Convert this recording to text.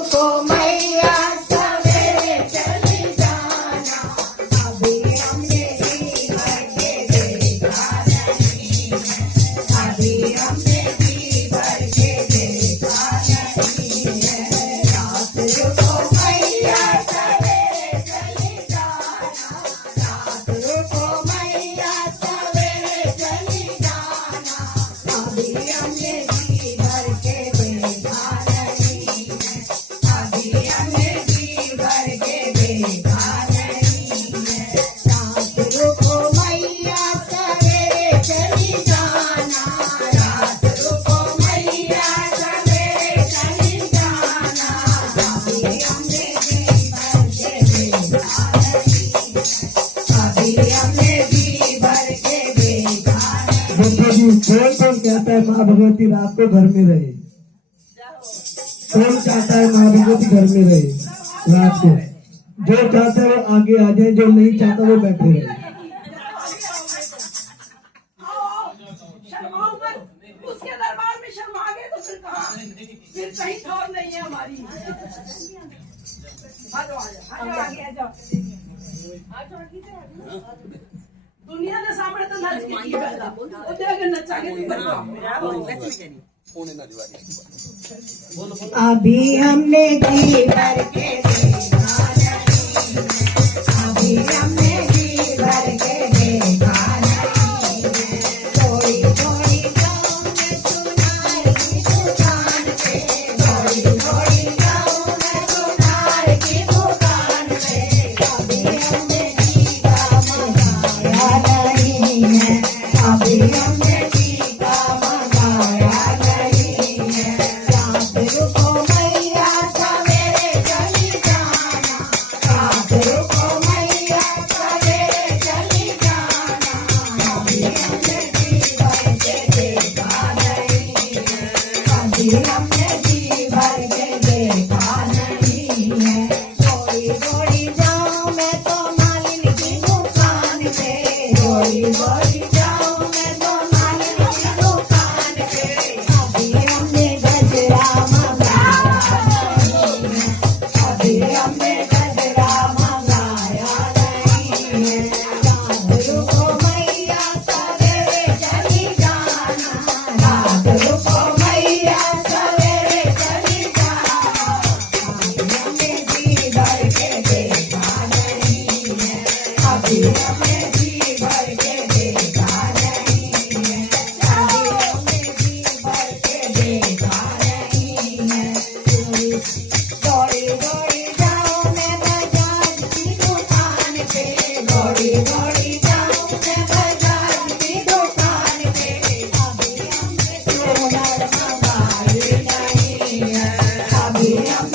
रुको मैया सवेरे चली जाना, अभी हमने जी भर के देखा नहीं है, अभी हमने जी भर के देखा नहीं है। रात रुको मैया सवेरे चली जाना, रात रुको मैया सवेरे चली जाना, अभी हमने जी भर के देखा नहीं है, अभी हमने जी भर के देखा नहीं है। रात रुको मैया सवेरे चली जाना, रात रुको मैया सवेरे चली जाना, अभी हमने जी भर के देखा नहीं है, अभी हमने जी भर के देखा नहीं। देखो जी, कौन कौन कहता है माँ भगवती रात को घर में रहे? कौन चाहता है माँ भगवती घर में रहे रात को? जो चाहता है वो आगे आ जाए, जो नहीं चाहता वो बैठे रहे। शर्माओ मत, उसके दरबार में शर्मा गए तो फिर कहाँ, फिर कहीं ठोर नहीं है हमारी। आ जाओ आ जाओ आगे आ जाओ। दुनिया के सामने तो नच के की पैदा, वो देख नचा के अभी हमने जी भर के देखा नहीं, अभी हमने जी भर के देखा नहीं है। थोड़ी थोड़ी गाँव में सुनार की दुकान पे, थोड़ी थोड़ी गाँव में सुनार की दुकान पे, अभी हमने जी का मंगाया नहीं है, अभी हमने जी का मंगाया नहीं है। रात रुको मैया सवेरे चली जाना, रात रुको मैया सवेरे चली जाना, अभी हमने जी भर के देखा नहीं है, अभी हमने जी भर के देखा नहीं है। थोड़ी थोड़ी जाऊं मैं तो मालिन की दुकान पे, थोड़ी थोड़ी जाऊं मैं तो मालिन की दुकान पे, अभी हमने गजरा मंगाया नहीं है, अभी हमने गजरा मंगाया नहीं है। रात रुको मैया सवेरे चली जाना, रात रुको मैया सवेरे चली जाना, अभी हमने जी भर के देखा नहीं है, अभी हमने जी भर के देखा नहीं है, अभी हमने जी भर के देखा नहीं है। दौड़ी दौड़ी जाऊं मैं बाजार की दुकान पे, दौड़ी दौड़ी जाऊं मैं बाजार की दुकान पे, अभी हमने सोनार मंगाई नहीं है, अभी हम